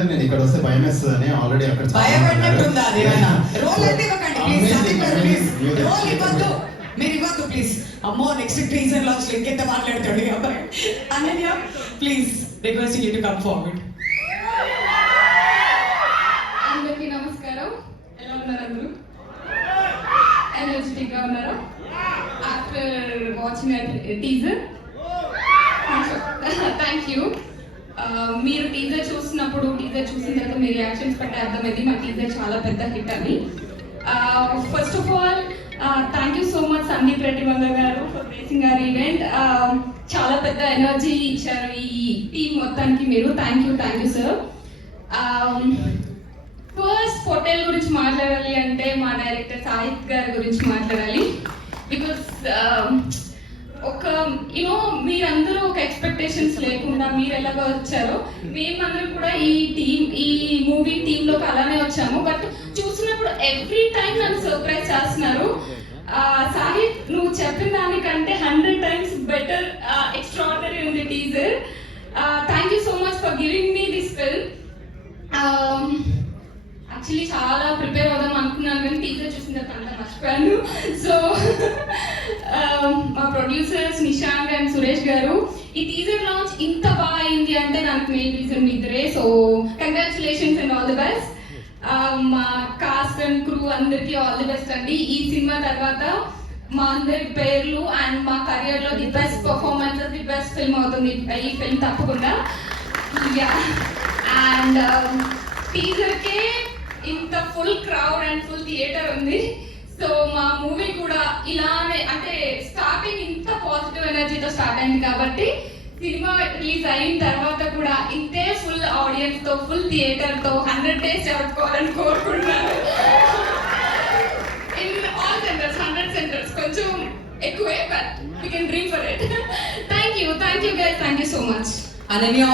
చెప్పాను నేను ఇక్కడ వస్తే భయం వేస్తుందని ఆల్రెడీ అక్కడ భయపడినట్టుందా అదేమైనా రోల్ అయితే ఇవ్వకండి ప్లీజ్ రోల్ ఇవ్వద్దు మీరు ఇవ్వద్దు ప్లీజ్ అమ్మో నెక్స్ట్ టీజర్ లాంచ్ లో ఇంకెంత మాట్లాడతాడు అబ్బాయి Ananya please requesting you to come forward. అందరికీ నమస్కారం. ఎలా ఉన్నారు అందరూ? ఎనర్జెటిక్ గా ఉన్నారా? After watching teaser thank you. మీరు టీజర్ చూసిన తర్వాత మీ రియాక్షన్స్ బట్టి అర్థమైంది మా టీజర్ చాలా పెద్ద హిట్ అని. First of all thank you so much Sandeep Reddy Vanga గారు ఫర్ బ్రేసింగ్ అవర్ ఈవెంట్. చాలా పెద్ద ఎనర్జీ ఇచ్చారు ఈ టీం మొత్తానికి మీరు. Thank you sir. First hotel గురించి మాట్లాడాలి అంటే మా డైరెక్టర్ సాహిత్ గారి గురించి మాట్లాడాలి. బికాస్ ఒక యూనో మీరందరూ ఒక ఎక్స్పెక్టేషన్స్ లేకుండా మీరు ఎలాగో వచ్చారో మేమందరం కూడా ఈ మూవీ టీంలోకి అలానే వచ్చాము. బట్ చూసినప్పుడు ఎవ్రీ టైం నన్ను సర్ప్రైజ్ చేస్తున్నారు. సాహిత్ నువ్వు చెప్పిన దానికంటే 100 times బెటర్, ఎక్స్ట్రాడినరీ ఉంది teaser. Thank you so much for giving me this film. Actually చాలా ప్రిపేర్ అవుదాం అనుకున్నాను కానీ టీజర్ చూసిన తర్వాత అంతా మర్చిపోయాను. సో మా ప్రొడ్యూసర్స్ నిశాంత్ అండ్ సురేష్ గారు ఈ టీజర్ లాంచ్ ఇంత బాగా అయింది అంటే దానికి మెయిన్ రీజన్ మీ ఇద్దరే. So congratulations and all the best. మా కాస్ట్ అండ్ క్రూ అందరికీ ఆల్ ది బెస్ట్ అండి. ఈ సినిమా తర్వాత మా అందరి పేర్లు అండ్ మా కెరియర్ లో the best performance, the best film అవుతుంది ఈ ఫిల్మ్ తప్పకుండా. అండ్ టీజర్కే ఇంత full crowd and full theatre ఉంది. సో మా మూవీ కూడా ఇలానే అంటే స్టార్టింగ్ ఇంత పాజిటివ్ ఎనర్జీతో స్టార్ట్ అయింది కాబట్టి సినిమా రిలీజ్ అయిన తర్వాత కూడా ఇంతే ఫుల్ ఆడియన్స్ తో ఫుల్ థియేటర్ తో 100 days జరుపుకోవాలని కోరుకుంటున్నాను. ఇన్ ఆల్ సెంటర్స్ 100 centers కొంచెం ఎక్కువే but we can dream for it. Thank you guys, thank you so much. Ananya